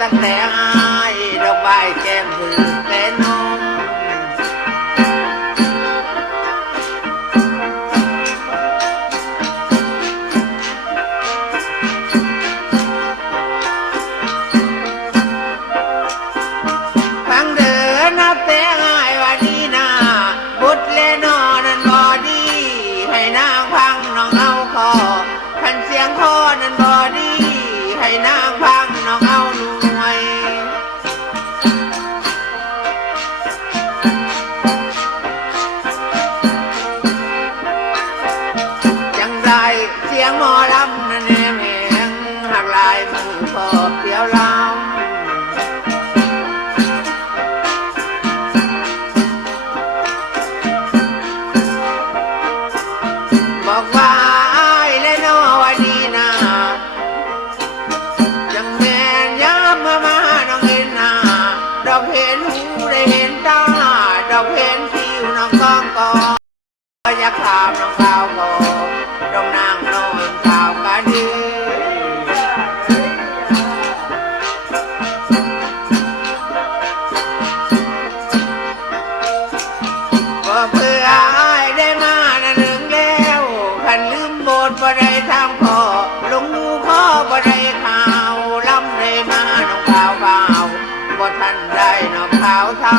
ตั้งแต่อายดอกใบแก้มถือแต่นมฟังเดินนับแต่อายว่าดีนาบุตรและนอนั้นบ่ดีให้นางพังน้องเอาคอคันเสียงคอนั้นบ่ดีให้นางพังน้องเอาหน่วยจังไรเสียงหมอลำนั่นแน่แหงหักลายมือพอบเดียวลำบอกว่าอายและน้อว่าดีนาจังแม่นย้ำมาน้องเห็นหน้าดอกเห็นหูได้เห็นตาดอกเห็นผิวน้องต้องกออยากถามน้องสาวก็ดองนางนอนข่าวกะดีก็เพื่ออายได้มานั่นหนึ่งแล้วคันลืมบทบ่ได้ทำพ่อลงหูพ่อบ่ได้ข่าวลำได้มาน้องข่าวข่าวบ่ทันได้น้องข่าวทำ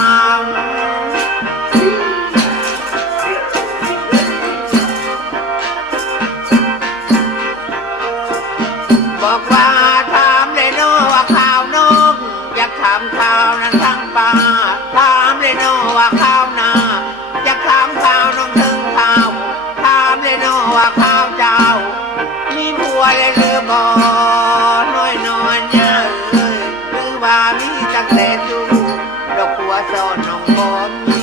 บอกว่าถามเลยน้อว่าข่าวน้องอยากถามข่าวนั้นทั้งป่าถามเลยน้อว่าข่าวนาอยากถามข่าวน้องถึงข่าวถามเลยน้อว่าข่าวเจ้ามีผัวเลยหรือบ่น้อยนอนเยอะหรือว่ามีจักแต่จูดอกผัวซ่อนน้องบ่มี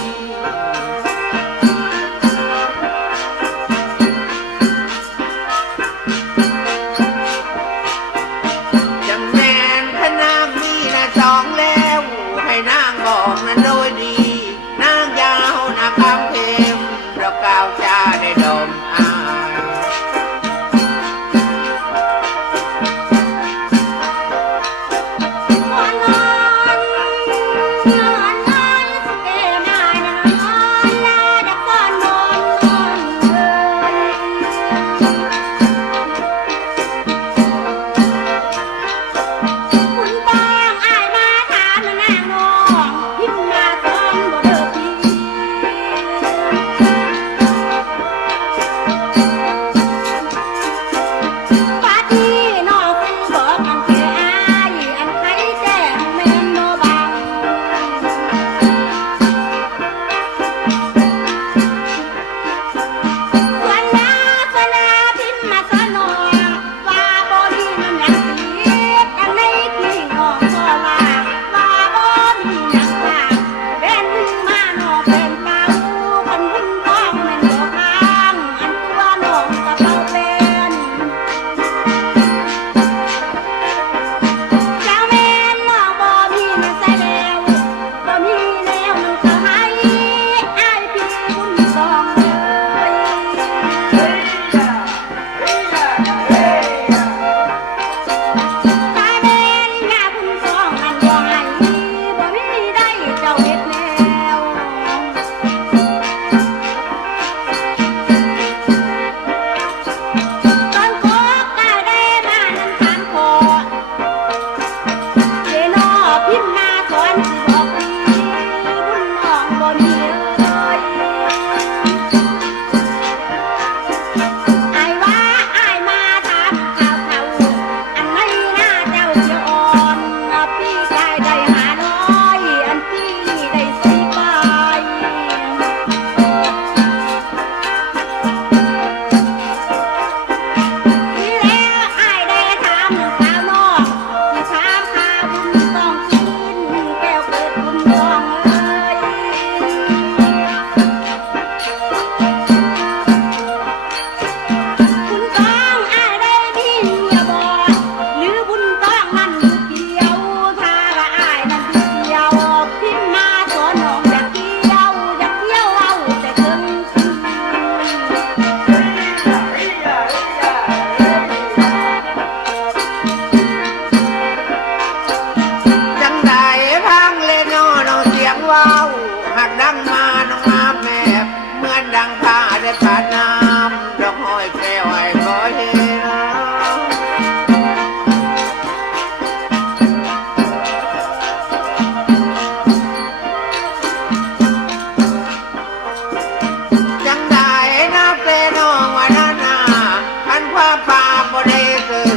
จังแม่นพนางมีนะจองแล้วให้นางบอกนั้นโดยดีนางยาวนะคำเค็มดอกกาวจ้าได้ดมอาย ข้าได้ขาดน้ำดอกห้อยแก้วไอ้บ่เห็นจังได้นะเป็นน้องว่านานาอันความปากบ่ได้ซื้อ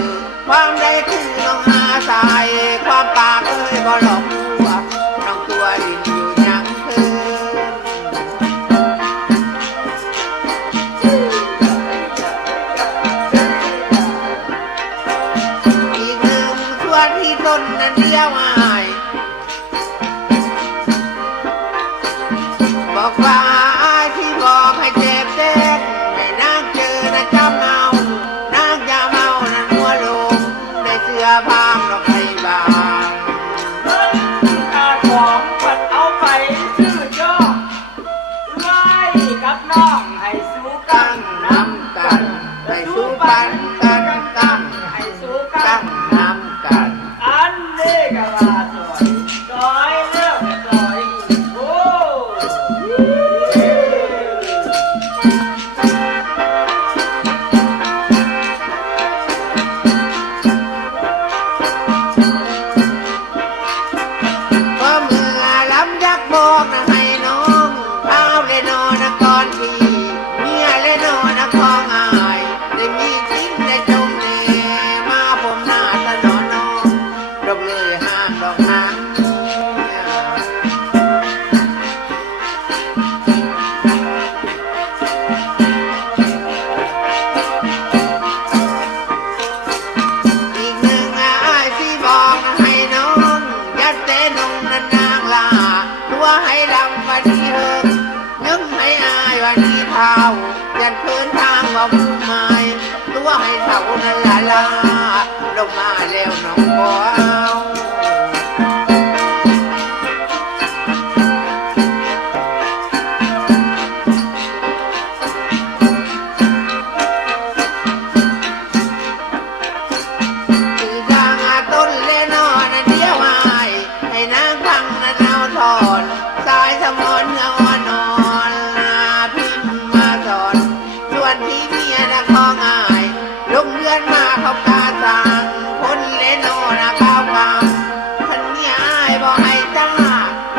ความได้คือน้องหาสายความปากเอ้ยบ่หลงหัวน้องตัวดินอยู่ยังคืนอีกหนึ่งส่วนที่ต้นนั้นเดียวอายบอกว่าที่บอกให้เจ็บเจ็บให้นางเจอนะจำเอานางอย่าเมานั้นหัวลงได้เสื้อผ้าดอกไม้บาน ข้าของปัดเอาไปซื้อย่อไล่กับน้องให้สู้กั ตั้ น ง น้ำ น้ำ กั กัน นไปสู้ปันกันตั้ง ให้สู้กั ตั้ น งน้ำกัน อันนี้ก็ว่าสอยเลือกสอยอีกโอ้เพราะเมื่อลำยักบอกนะให้น้องข้าวเลยนอนนะก่อนพี่เมียเลยนอนนะของอายได้มีจิ้นได้จงเนมาผมหน้าตะนอนน้องดอกเลยห้ามดอกหางอีกหนึ่งอายที่บอกนะให้น้องยัดเตนงนันนางลาตัวให้ลำวันที่เฮิงนึกให้อายวันที่เท้ายันเพื้นทางว่าผู้ไม้ตัวให้เท่านั้นละลาลงมาแล้วน้องบ่เอา คือทางต้นเลนอนเดียวหายให้นางพังนั้นเอาถอนสายสมอนเงาอ่อนพิมพ์มาสอนส่วนที่เมียนะของอายลงเรือนมาเขากาสั่งคนเลนอนข้าวกำพันเมียอายบ่ให้จ้า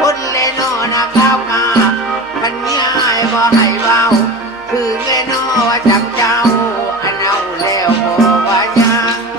คนเลนอนข้าวกำพันเมียอายบ่ให้เบาคือเลนอว่าจำเจ้าอันเอาแล้วบ่ว่ายัง เ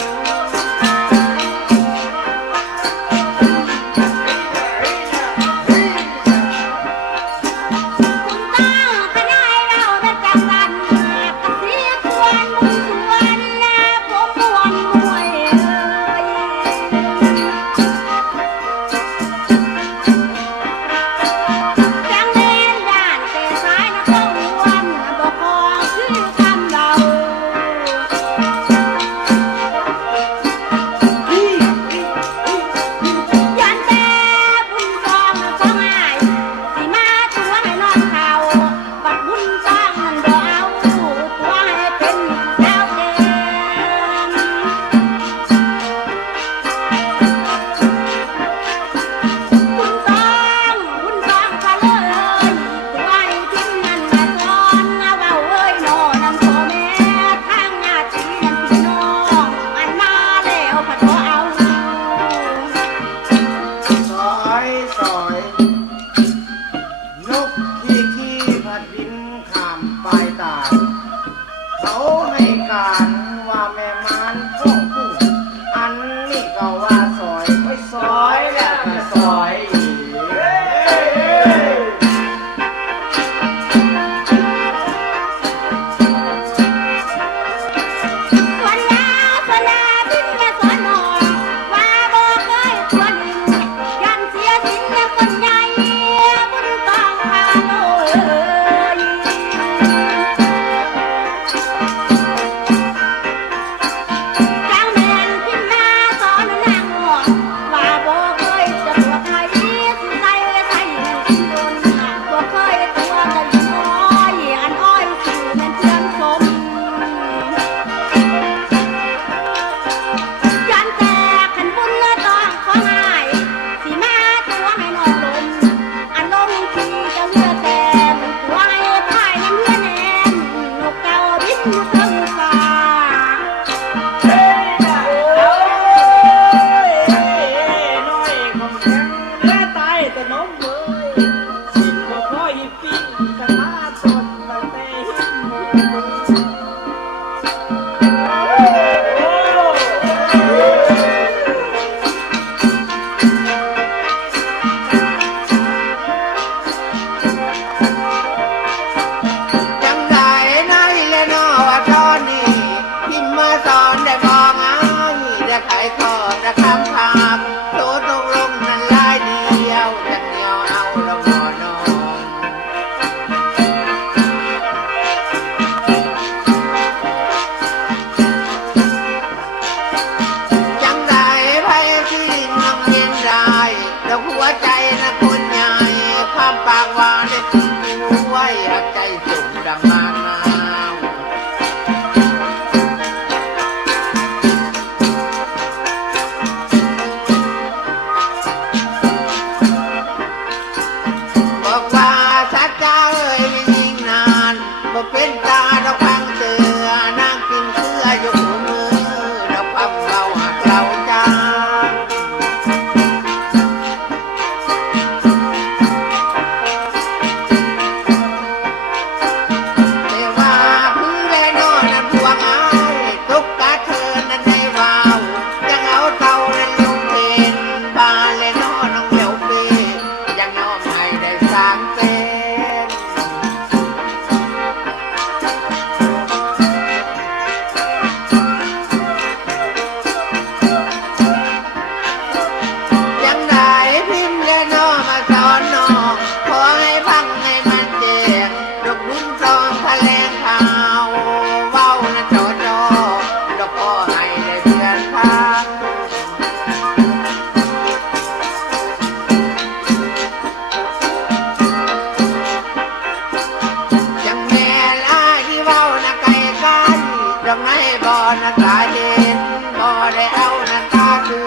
นะตาเห็นบ่ได้เอานะตาเสื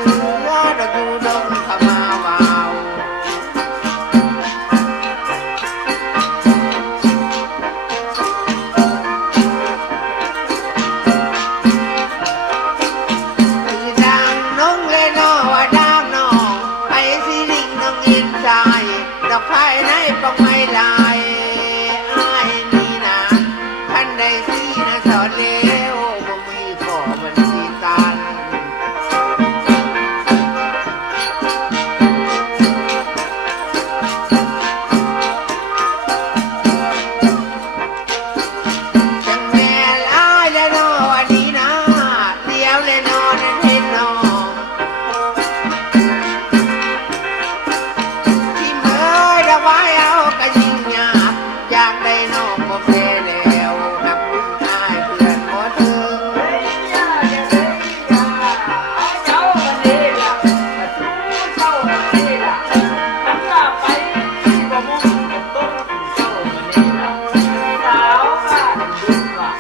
อดอกอยู่ดงเข้ามาวาวคือดังน้องเลยน้อว่าดังน้องไปสิลิงน้องอินใจดอกภายในปองไม่ลายอ้ายนี่นะคันใดสินะสอนแล้วบ่มีขอบัญชีการ จังแม่ลายและนอวันนี้นะเลี้ยวและนอนั้นเห็นนอที่เมื่อดอกไม้เอาก็ยิ่งยากอยากได้นอก็แพ้แล้วหักบุญอายเพื่อนบ่ถึง เฮ้ยอย่าอย่าเฮ้ยอย่าเอาเจ้าวันนี้ล่ะมาสู้เจ้าวันนี้ล่ะฉันจะไปบ่มุ่งกับต้นเจ้าวันนี้ล่ะสาวบ้านดุว่ะ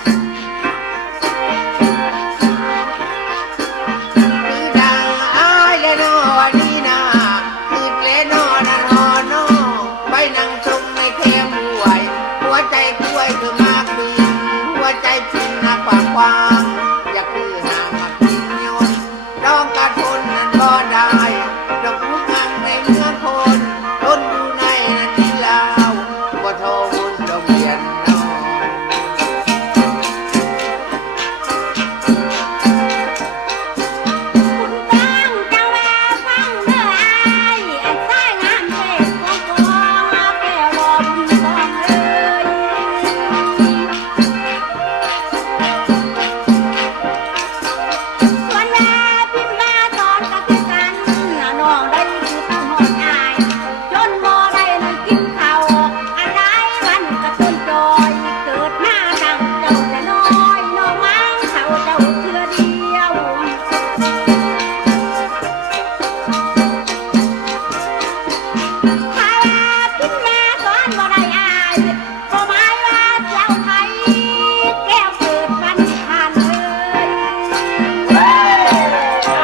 คือดังอายและนอวันนี้นะคือและนอนั้นหอนอไปนั่งชมในแคมบวยหัวใจกล้วยคือมากบินหัวใจจริงนะกว้างกว้างอยากคือหางมากินยนต์ร้องกระทนนั้นบ่ได้ดอกมุกอังในเมืองคนทนอยู่ในนาทีลาวบ่โทวุ่นดอกเบียนนอ คุณต้องจะแวะฟังเด้ออ้ายอันซ้ายงามเทศของตัวแก้วรอบุญทองเอ้ยส่วนแม่พิมพ์มาสอนก็คือกันน่ะน้องได้คิดฮอดอ้ายจนบ่ได้นั่งกินข้าวอันใดมันก็ต้นจอยเกิดมาดังเจ้าแต่น้อยน้องมังเขาเจ้าเทื่อเดียว ถ้าพิมพ์มาสอนบ่ได้อายก็หมายว่าเจ้าไทยแก้วเกิดวันผ่านเลย เฮ้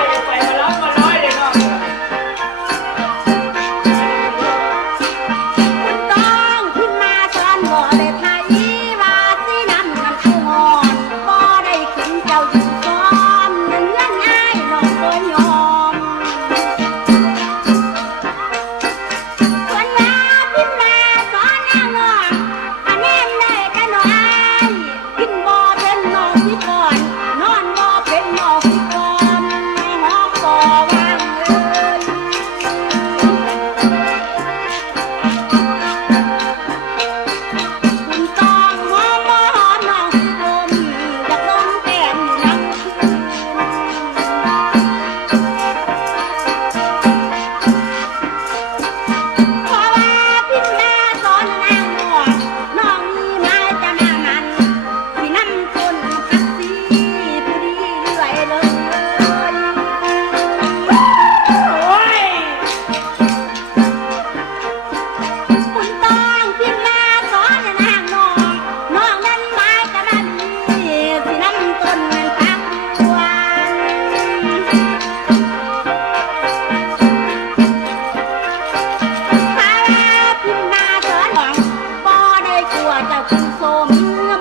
ยไปมาแล้วมาร้อยเลยเนาะ คุณต้องพิมพ์มาสอนบ่ได้ไทยว่าสินำมันเอางอนบ่ได้ขึ้นเจ้าอยู่ซ้อมนั่นเงื่อนง่ายน้องบ่ยอม ส่วนว่าพิมพ์มาสอนนางน้องอันแน่นได้แต่น้อยกินบ่เป็นน้องพิกรนอนบ่เป็นน้องพิกรหอมบ่วางเอ้ยคุณต้องหอมบ่หอมน้องสิกลมอยากลงแก้มนั่งคืน เพราะว่าพิมพ์มาสอนนางน้องน้องมีมาจะมามันที่นำคนพักสีผู้ดีเรื่อยเลยโอ้ยคุณต้องพิมพ์มาสอนนางน้องน้องนั้นมาจะมาดีที่นำต้นพักควร ถ้าพิมพ์มาสอนหวังบ่ได้กลัวเจ้าคุณสม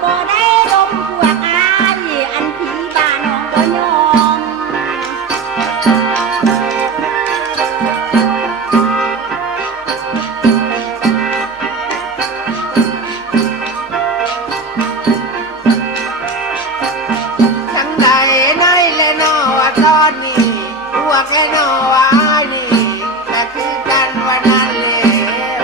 บ่ได้ดมพวกอายอันผีบ้าน้องบ่ยอมทั้งใดในและนอว่าตอนนี้พวกและนอว่านี่แต่คือกันวันนั้นแล้ว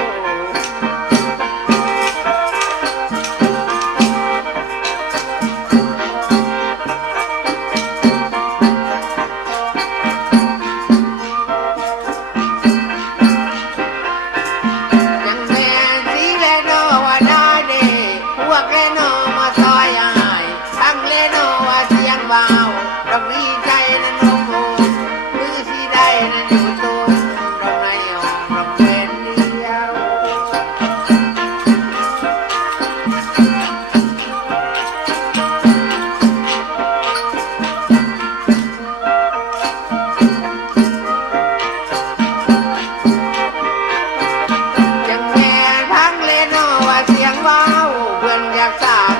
จังแม่สีและนอว่าได้เด้พวกและนอมาซอยอายทั้งและนอว่าเสียงเบาดอกดีใจนั้นโอ้โหมือสีดา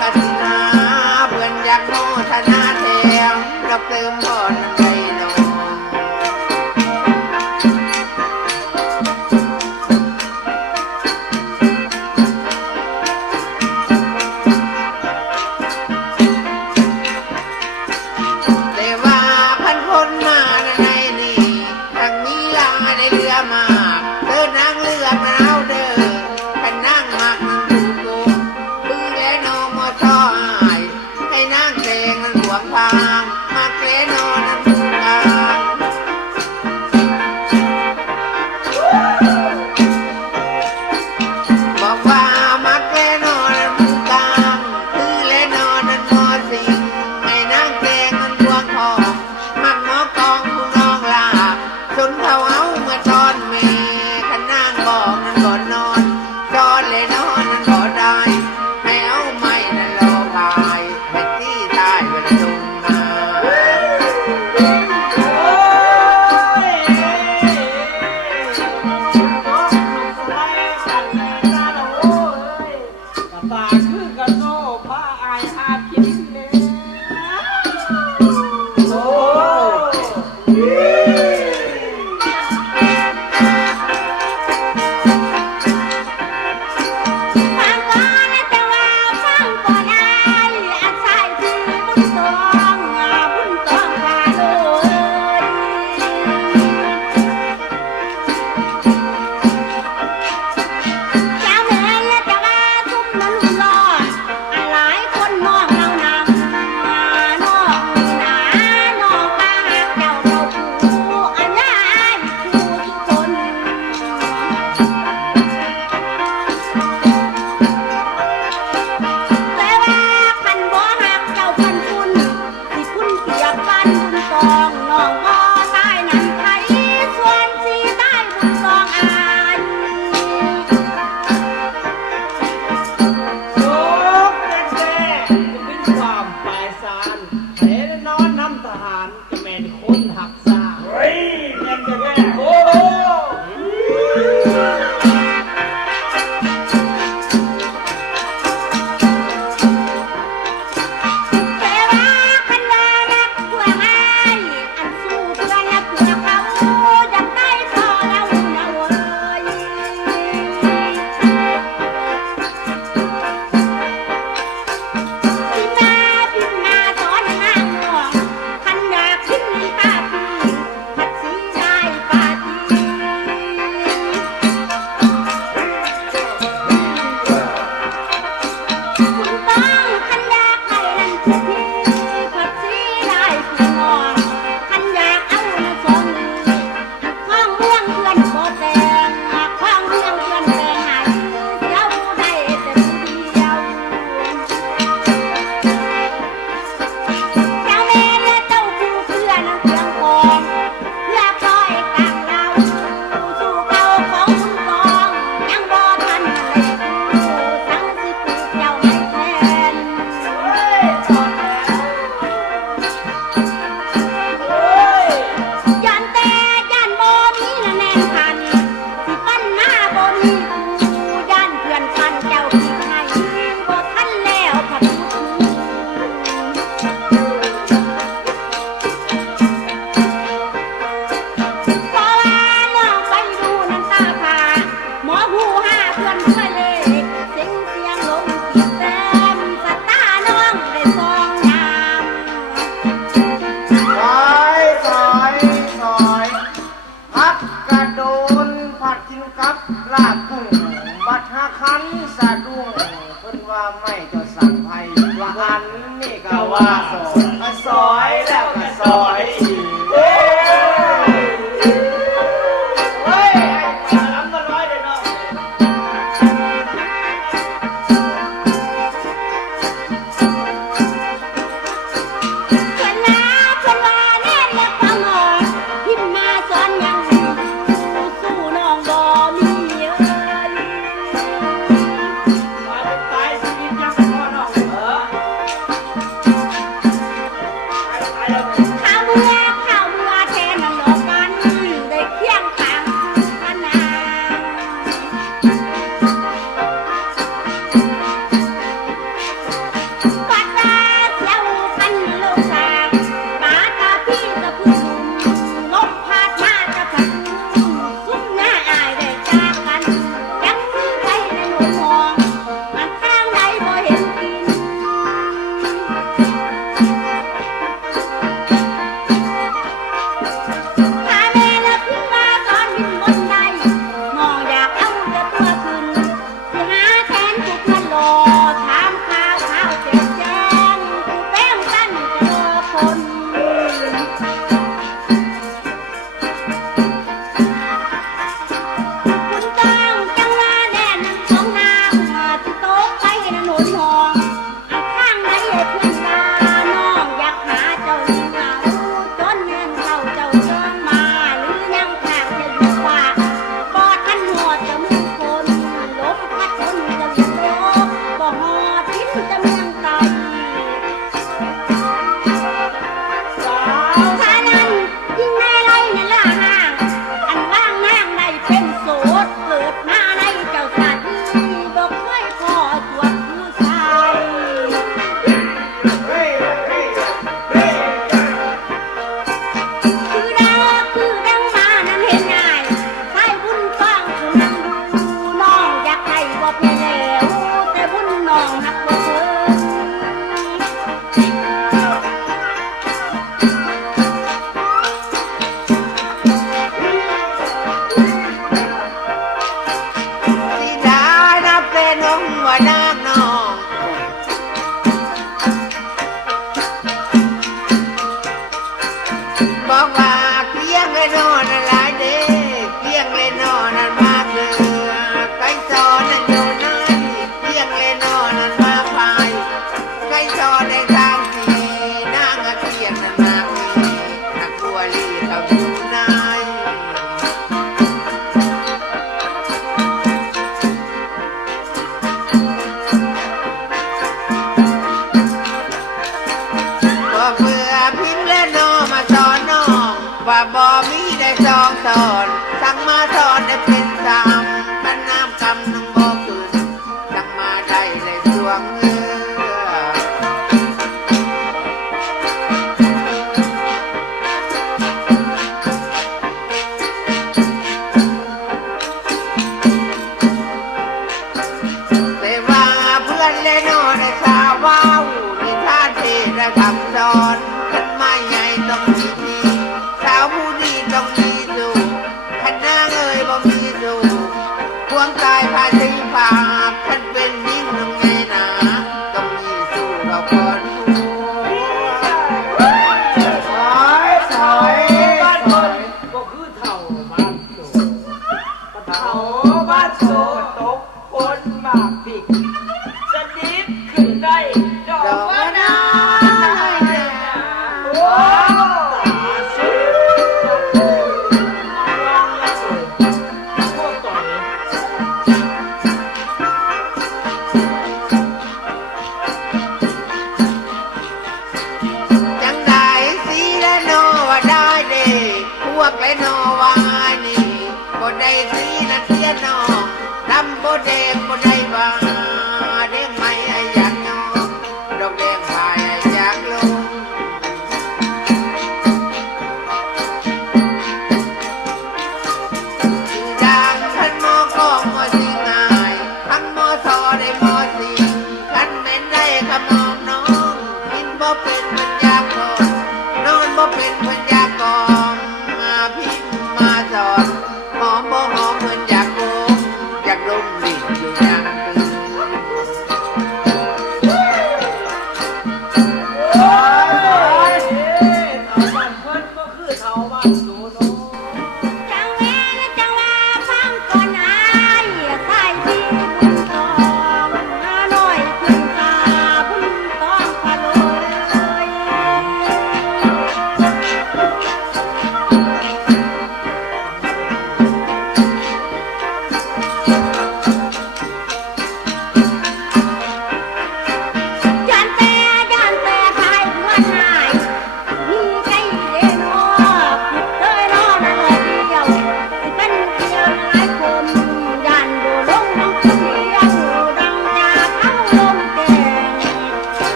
กสินาเพื่อนอยากโมทนาแถมรับเติมพรน้ำใจน้องแต่ว่าพันคนมาในนี่ทางนี้ลาได้เรือมาเธอนางเลือกมาเอาเด้อกันนางมักดูโกปืนและนองมอชออายให้นางแดงนั้นหลวงทางมักและนอนนั้นดูกลางบอกว่ามักและนอนนั้นดูกลางคือและนอนนั้นมอสิงให้นางแดงนั้นหลวงทองมักหมอกองผู้น้องลาสนเขาเอาเมื่อตอนเมขันนางบอกนั้นบ่นอนจอนเลยนอนนั้นบ่ได้ให้เอาไม้นั้นรอพายไปที่ใต้เวลาลงมา ตาคือกันโง่พาอายหากินเลยโอ้ ฟังก่อนนะแต่ว่าฟังก่อนได้อาศัยที่บุญตองพาโลยเจ้าแม่และเจ้าว่าซุ่มนั้นลุ่มรอดหลายคนมองเรานำน้องหนาน้องปาหักเจ้าเขาผู้อันยายผู้ทุกคน แต่ว่าคันบ่หักเจ้าพันคุณสิคุณเกียบบ้านบุญกองน้องบ่ตายนั้นไผส่วนสิตายบุญกองอาย โชคแท้ๆเป็นความปลายสารแผลนอนน้ำทหารจะแม่นคนหักษาเฮ้ยแม่นจะแม่โอ้โห แต่ว่าคันว่ารักเพื่ออายอันสู้เพื่อและเพื่อเขาอยากได้พอแล้วนะเว้ย พิมนาสอนนางหลวงคันอยากขึ้นตาปีผัดสีได้ปาตีคุณต้องคันอยากให้นั่นคือพี่ผัดสีได้คุณนอนคันอยากเอานั่นสองมือข้องเมืองเพื่อนบ่แต่งข้องเมืองเพื่อนแต่งหายเจ้าได้แต่ผู้เดียว เจ้าแม่และเจ้าผู้เพื่อนเครื่องกองเพื่อปล่อยกลางเราสู่เก่าของคุณกองยังบ่ทันเลยสังสิปลูกเจ้าไม่แทนยันแต่ยันบ่มีละแนนพันสิปั้นหน้าบ่มีกูยันเพื่อนปันเจ้าที่ให้บ่ทันแล้วผัดทุก เพราะว่าน้องไปดูน้ำตาพาหมอหูห้าเพื่อนช่วยเลขเสียงเสียงลงกินแต้มสตาน้องได้ซองยาม ซอยซอยซอยพักกระโดนผัดกินกับลาบกุ้งบัดหาคันสะดุ้งเพิ่นว่าไม่ก็สั่งไผ่ว่าอันนี่ก็ว่าซอยซอยแล้วก็ซอยอีกเด้เฮ้ย น้ำมันร้อยเลยเนาะ เพื่อนนาเพื่อนว่าแน่นและความหอมพิมพ์มาสอนยังสู้น้องบ่มีเอ้ย มาเป็นตายชีวิตยังพอเนาะ สอนในทางสีนางเขียนนางมีนักบัวลีเขาอยู่ไหนบ่เบื่อพิมพ์และน้องมาสอนน้องว่าบ่มีได้สอนสั่งมาสอนได้เป็นสามกันน้ำกำน้องบ่คืนสั่งมาได้เลยสวงเงือแต่ว่าเพื่อนและน้องได้สาวว้าวนิทานเทศและคำสอนกันมาใหญ่ต้องมีดีสาวผู้ดีต้องมีสู่ขันนางเอ่ยบ่มีสู่พวงตายภาษีฝากขันเป็นยิ่งน้องไงนะต้องมีสู่เราก่อนผู้ สอยสอย บ้าน ส ค อน ย ก็คือเท่าบ้านโจเท่าบ้านโจตกคนมากผิดสนิทขึ้นได้ดอกว่านาโอ้ตาสุดลองละสุดพวกต่อย จังได้สีและโนว่าได้เด็กพวกและโนว่านี่บ่ได้สีนั่นเสียน้องดำบ่แดงบ่ได้ว่าแดงไม่ไอ้อยากยอมดอกแดงพายไอ้อยากลงสีดังขันหมอกองว่าสิง่ายขันหมอซอได้หมอสิขันแม่นได้ขมอมน้องกินบ่เป็นมันยากก่อนนอนบ่เป็นมันยากก่อนมาพิมพ์มาสอนหอมบ่หอมเหมือนอยากโกงอยากลมลิ้นอยู่อย่างตื่น โอ้ยเอาบ้านเพิ่นก็คือเท่าบ้านโจเนาะ จังแม่จังว่าฟังก่อนอายใส่ที่บุญทองหาหน่อยขึ้นตาบุญต้องพะโลย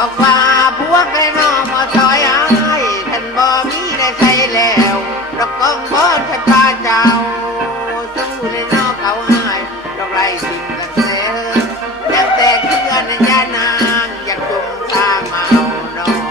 บอกว่าพวกไอ้น้องมาซอยอ้ายท่านบ่มีได้ใช้แล้วดอกกองบ่ท่านป้าเจ้าสู้เลยน้องเขาอ้ายดอกไรสิ่งกันเสียแล้วแต่เพื่อนยานางอยากจุ่มทางมาเอาน้อง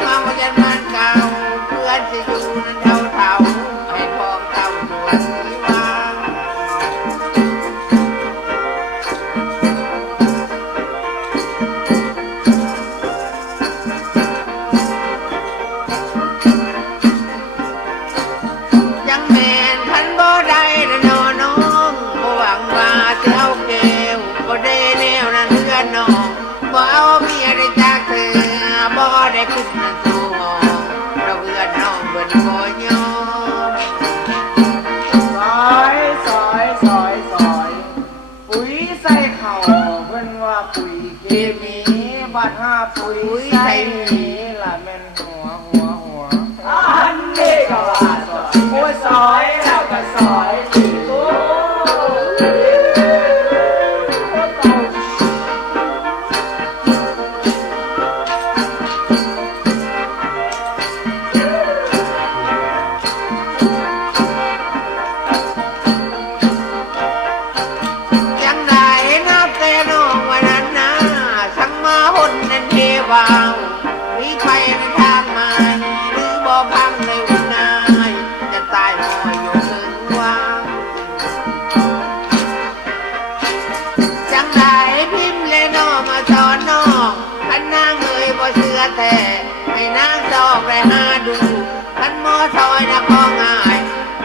เมายันมันเก่าเพื่อนจะอยู่นั้นเท่าเท่าให้พองเท่าสวนวิวายังแม่นพันบ่ได้นะน้อน้องบ่หวังว่าจะเอาแก้วบ่ได้แนวนั้นเพื่อนน้องบ่เอาเมียได้จากเธอบ่ได้ขึ้นนั่นสู่ห้องเราเพื่อนน้องเพิ่นบ่ยอม ซอยซอยซอยซอยปุ๋ยใส่เข่าเพิ่นว่าปุ๋ยเคมีบัดห้าปุ๋ยใส่มีละแม่นหัว อันนี้ก็ว่าซอยโอ้ยซอยแล้วก็ซอยอีกโอ้ยังได้นับแต่น้องวันนั้นนะช่างมาหนนันเทวาวมีใครในทางมาหรือบ่พังในวันนายจะตายหอยอยู่ถึงวางจังได้พิมพ์และน้องมาสอนน้องพันนางเอ่ยบ่เชื่อแต่ให้นางสอบไปหาดูพันหมอซอยนะพอง่าย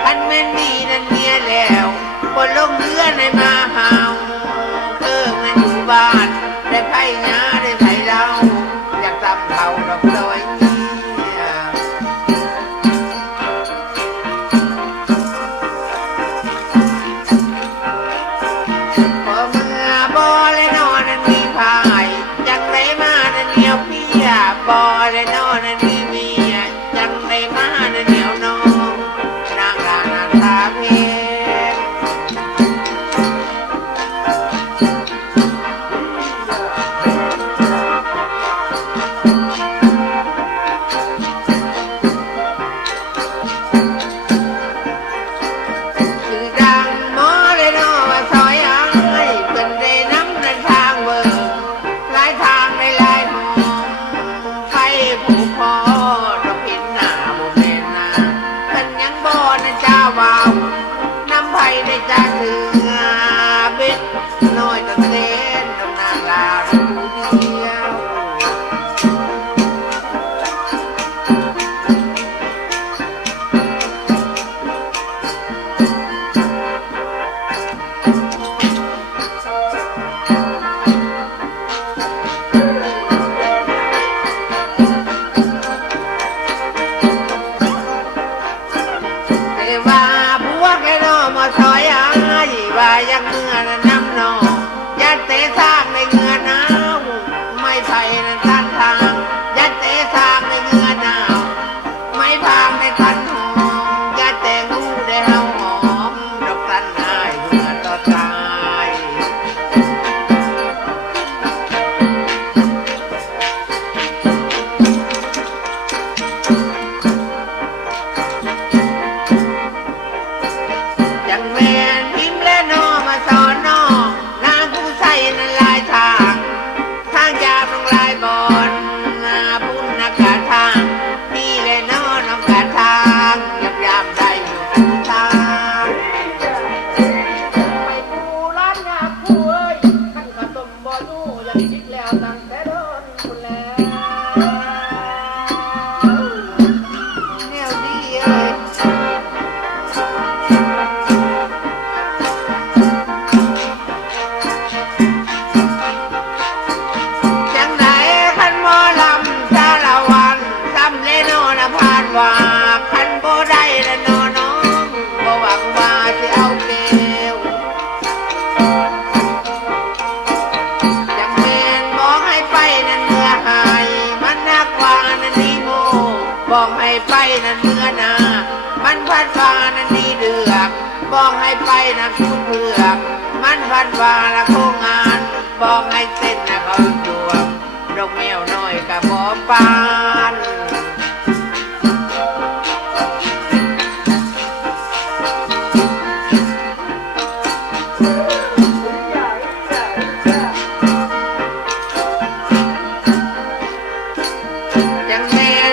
พันแม่นดีนั่นเมียแล้วบนลงเรือในมาหาวคือมันอยู่บ้านได้ไผ่หญ้าได้ไผ่เราอยากทำเขาดอกดอยเนี่ยพอเมื่อบ่เลยนอนนั้นมีพายจังได้มานั้นเหนียวเพียบ่เลยนอนนั้นมีเมียจังได้มานั้นเหนียวน้องนางลานางตาเพชร คือดังหมอเลยเนาะว่าซอยอ้ายเพิ่นได้นำเดินทางเบิ่งหลายทางในหลายหม้องไฟผูกคอดอกเห็นหน้าบ่แม่นหน้าเพิ่นยังบ่นะเจ้าเว้านำไผได้จากเถือบิดน้อยตะเล่นดอกนางลาผู้เดียว แต่ว่าพวกไอ้น้องมาซอยอ้ายว่ายังเมื่อนั้นน้ำนองยัดเตะสร้างในเงือหนาวไม่ไผ่นั้นทันทางยัดเตะสร้างในเงือหนาวไม่พางในทันหอมยัดแต่งูได้เฮาหอมดอกตันหายเมื่อต่อตาย จังแม่นพิมพ์และน้อมาสอนน้องนางผู้ใส่นั้นหลายทางทางยาวตรงหลายบอนบุญนักกาทางนี่และน้อน้องกาทางยามได้อยู่ทุกทาง ไม่ปูร้านยาปูเอ้ยขันขะต้มบ่อยู่อยากคิดแล้วตั้งแต่โดนคุณแล้ว แนวดีเอ้ยจังไหนคันหมอลำสารวันทำเลโนนะพานว่าคันบ่ได้ละน้อน้องบ่หวังว่าสิเอาเกวจังแม่นบอกให้ไปนั่นเมื่อหายมันนักว่านั่นนี่โง่บอกให้ไปนั่นเมื่อนามันพัดว่านั่นนี่เดือกบอกให้ไปนั่นพูดเผือกมันพัดว่าละโคงงานบอกให้เต้นนะเขาดวงดอกแมวน้อยกับบ่ปาน จังแม่น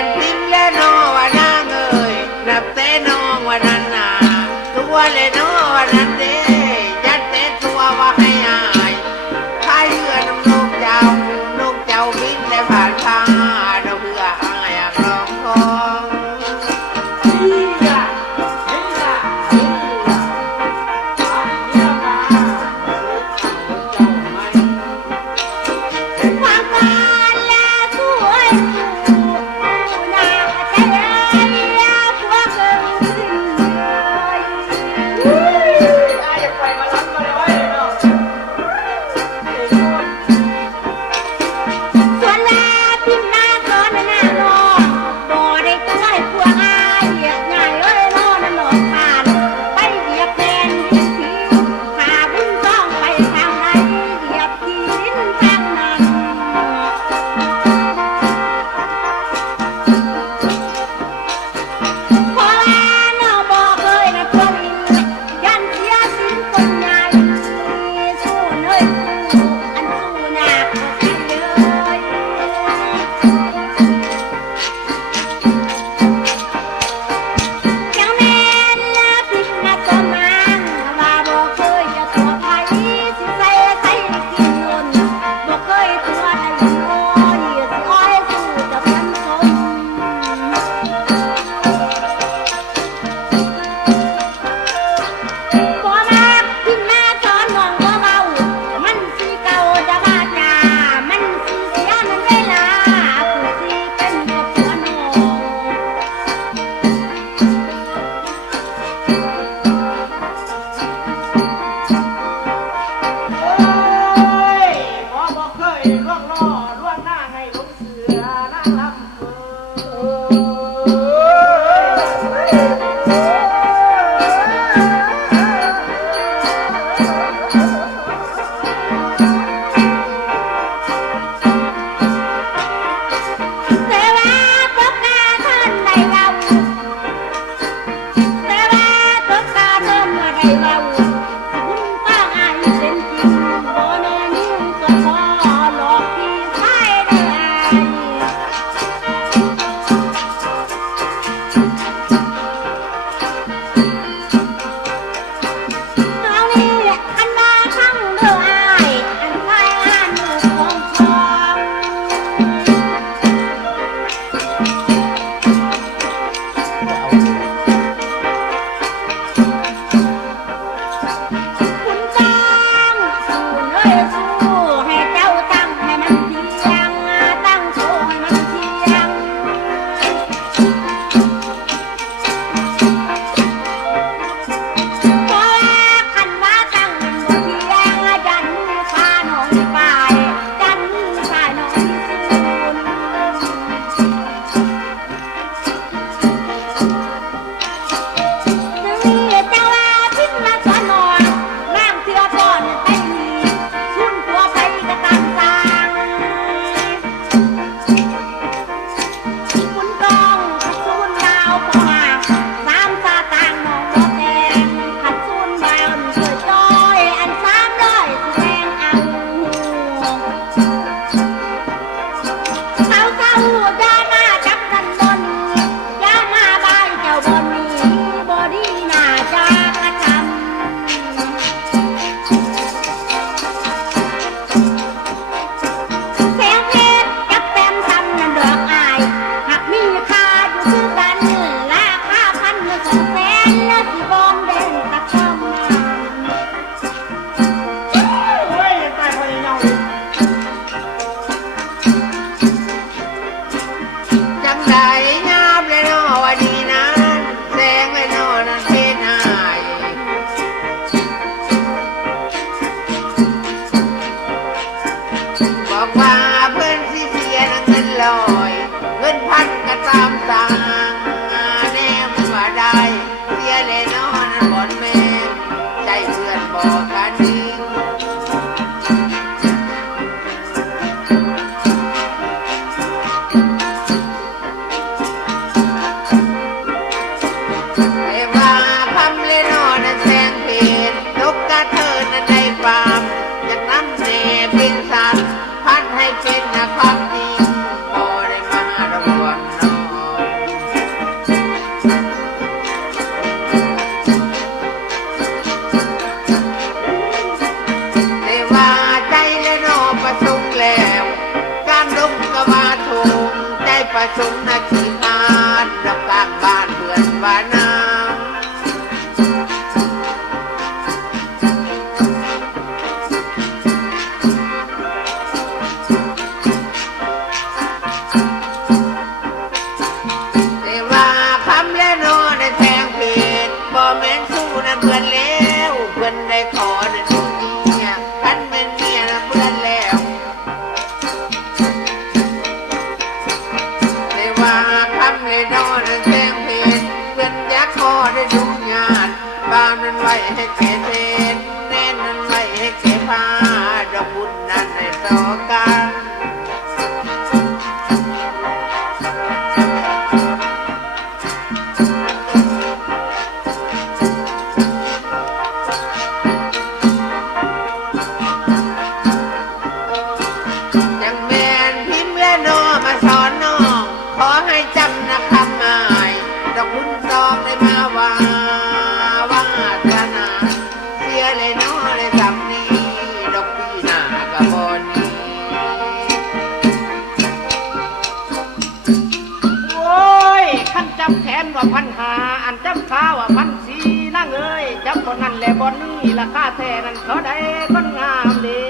ำสั่งแนมว่าได้เสียเลยนอนบนแม่ใจเพื่อนบอกกันดีแต่ว่าคำเลยนอนแสงเพชรนกกระเทินได้ปามอยากน้ำเนเป็นสัตว์พันให้เป็นความจริงบ่ได้มาระวังน้องแต่ว่าใจและนอประสงค์แล้วการลงก็มาถูกใจประสงค์นาทีงานรับกลางบ้านเพื่อนว่าน้ำแต่ว่าคำและนอนในแทงผิดบ่แม่นสู้นะเพื่อนแล้วเพื่อนได้ขอนะดูเนี่ยคันเป็นเมียนะเพื่อนแล้วแต่ว่าคำและนอนในแทงผิดเพื่อนอยากขอได้ดูงานบ้านนั้นไว้ให้เกศษแน่นนั้นไว้ให้เกพาดอกบุญนั้นให้ต่อกัน จังแม่นพิมพ์และนอมาสอนน้องขอให้จำนะคำหมายดอกบุญตองได้มาว่าธนาเสียเลยนอเลยสำนี้ดอกปีหน้ากะบอนี้ โอ้ยขั้นจับแขนว่า1,500อันจับขาว่า1,400นั่งเอ้ยจับคนนั้นแหละบอนนี่ราคาแท้นั้นเขาได้คนงามดี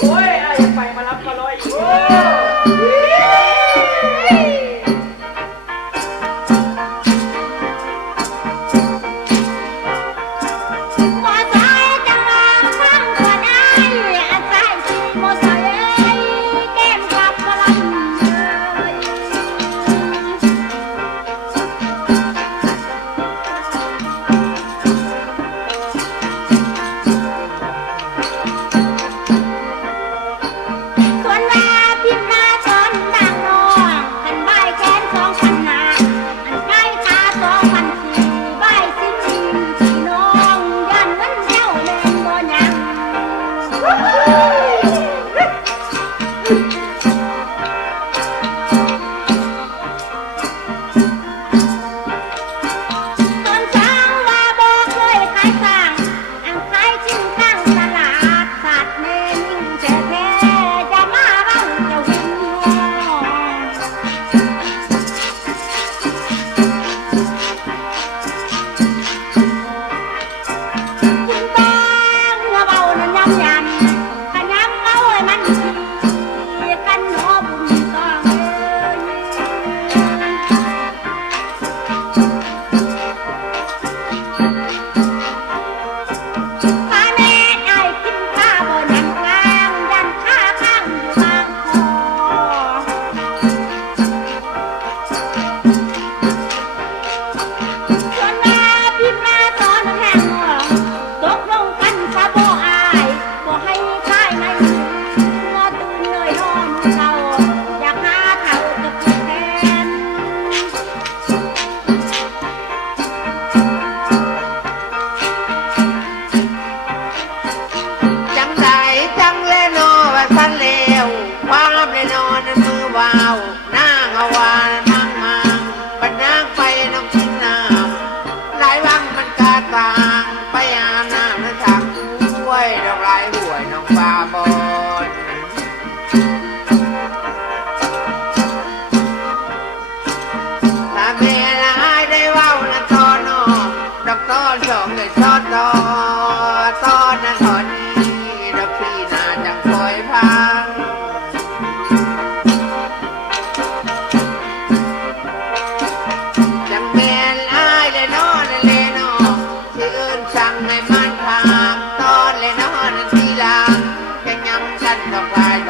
โอ้ยไอ้ไปมารับมาลอยอีก บ่ใจจังว่าฟังก็ได้อาศัยสิบ่ใส่แก้มกับบ่ลำเลย ส่วนว่าพิมพ์หน้าตอนดังน้องคันใบแขน2,000นาอันใกล้ตา2,400ใบสิพี่น้องย้อนเงินเจ้าแม่นบ่ยัง ตอนเช้าว่าบ่เคยขายสร้างอันขายชิ้นข้างตลาดสัตว์แม่นิ่งแท้ๆจะมาเว้าเจ้าหัว กินบ้างเบานั่นยำขยำเอาให้มันขีด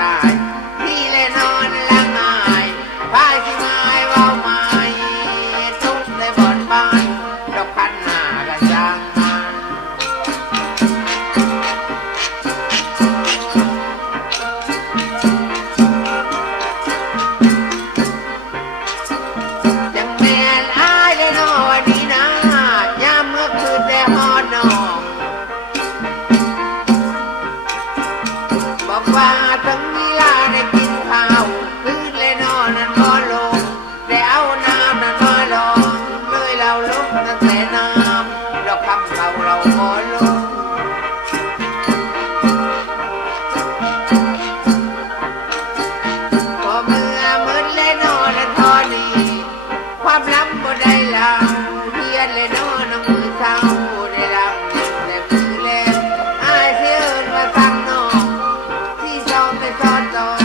ได้ที่เลยนอนละง่ายพายสิไม้เว้าไม้ทุกในบ่อนบ้านดอกพันหน้ากันยางมันจังแม่นอายได้นอวันนี้นะยามเมื่อคืนได้ฮอดน้องบอกว่าถึงเวลาได้กินข้าวคืนเลยนอนนั้นบ่ลงได้เอาน้ำนั้นมาลองเลยเราลุกตั้งแต่น้ำดอกคำเราบ่ลงพอเมื่อมืดเลยนอนนั้นทอนี้ความลับบ่ได้เล่าเฮียนเลยนอนน้ำมือเศร้าได้ลับแต่มือแลงอายเสียเอิ้นว่าสั่งน้องที่ซ้อมไปซ้อนจอย